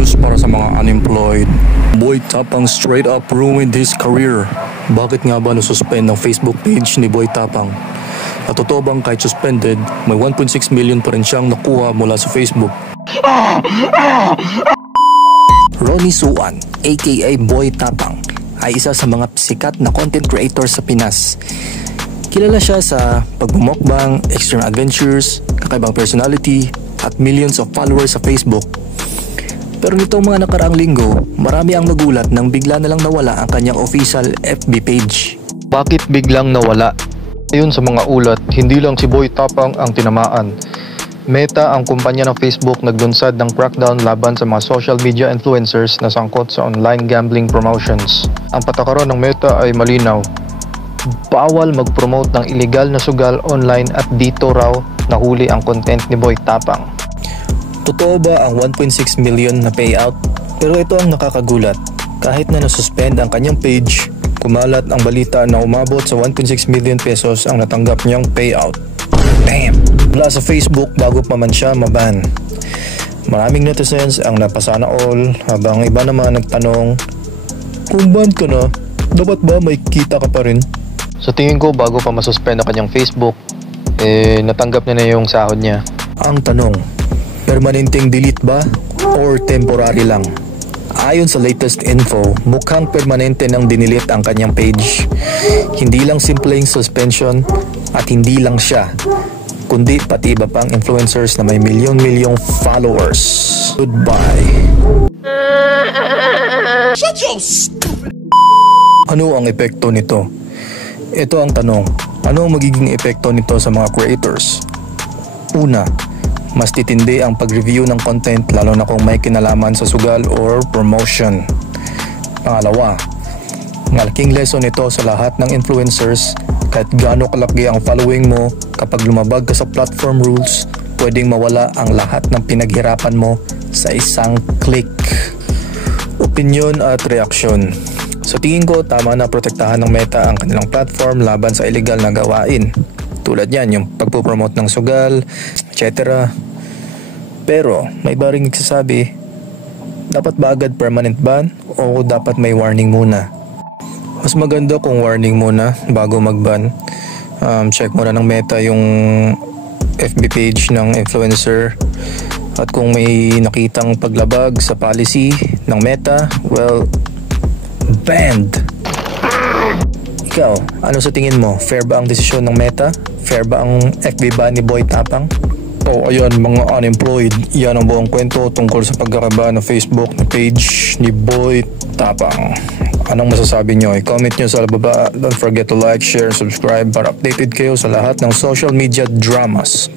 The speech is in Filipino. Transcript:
news para sa mga unemployed. Boy Tapang straight up ruined his career. Bakit nga ba nasuspend ang Facebook page ni Boy Tapang? At totoo bang kahit suspended, may 1.6 million pa rin siyang nakuha mula sa Facebook? Ronnie Suan, aka Boy Tapang, ay isa sa mga sikat na content creator sa Pinas. Kilala siya sa pagmumukbang, extreme adventures, kakaibang personality, at millions of followers sa Facebook. Pero nitong mga nakaraang linggo, marami ang nagulat nang bigla na lang nawala ang kanyang official FB page. Bakit biglang nawala? Ayon sa mga ulat, hindi lang si Boy Tapang ang tinamaan. Meta, ang kumpanya ng Facebook, naglunsad ng crackdown laban sa mga social media influencers na sangkot sa online gambling promotions. Ang patakaran ng Meta ay malinaw. Bawal mag-promote ng illegal na sugal online at dito raw nahuli ang content ni Boy Tapang. Totoo ba ang 1.6 million na payout? Pero ito ang nakakagulat. Kahit na nasuspend ang kanyang page, kumalat ang balita na umabot sa 1.6 million pesos ang natanggap niyang payout. Damn! Mula sa Facebook bago pa man siya maban. Maraming netizens ang napasana all habang iba naman nagtanong, kung ban ka na, dapat ba may kita ka pa rin? Sa tingin ko, bago pa masuspend ang kanyang Facebook, natanggap niya na yung sahod niya. Ang tanong, permanenteng delete ba or temporary lang? Ayon sa latest info, mukhang permanente nang dinilit ang kanyang page. Hindi lang simpleng suspension at hindi lang siya, kundi pati iba pang influencers na may milyon-milyong followers. Goodbye. Shut your stupid... Ano ang epekto nito? Ito ang tanong, ano ang magiging epekto nito sa mga creators? Una, mas titindi ang pag-review ng content lalo na kung may kinalaman sa sugal or promotion. Pangalawa, malaking lesson ito sa lahat ng influencers. Kahit gaano kalaki ang following mo, kapag lumabag ka sa platform rules, pwedeng mawala ang lahat ng pinaghirapan mo sa isang click. Opinion at reaksyon. Sa tingin ko, tama na protektahan ng Meta ang kanilang platform laban sa illegal na gawain. Tulad yan, yung pagpupromote ng sugal, etc. Pero, may iba ring nagsasabi, dapat ba agad permanent ban o dapat may warning muna? Mas maganda kung warning muna bago mag-ban. Check muna ng Meta yung FB page ng influencer. At kung may nakitang paglabag sa policy ng Meta, well, banned. Ikaw, ano sa tingin mo? Fair ba ang desisyon ng Meta? Fair ba ang FB ban ni Boy Tapang? O ayan mga unemployed, yan ang buong kwento tungkol sa pagkakaba ng Facebook na page ni Boy Tapang. Anong masasabi nyo? I-comment nyo sa baba. Don't forget to like, share, subscribe para updated kayo sa lahat ng social media dramas.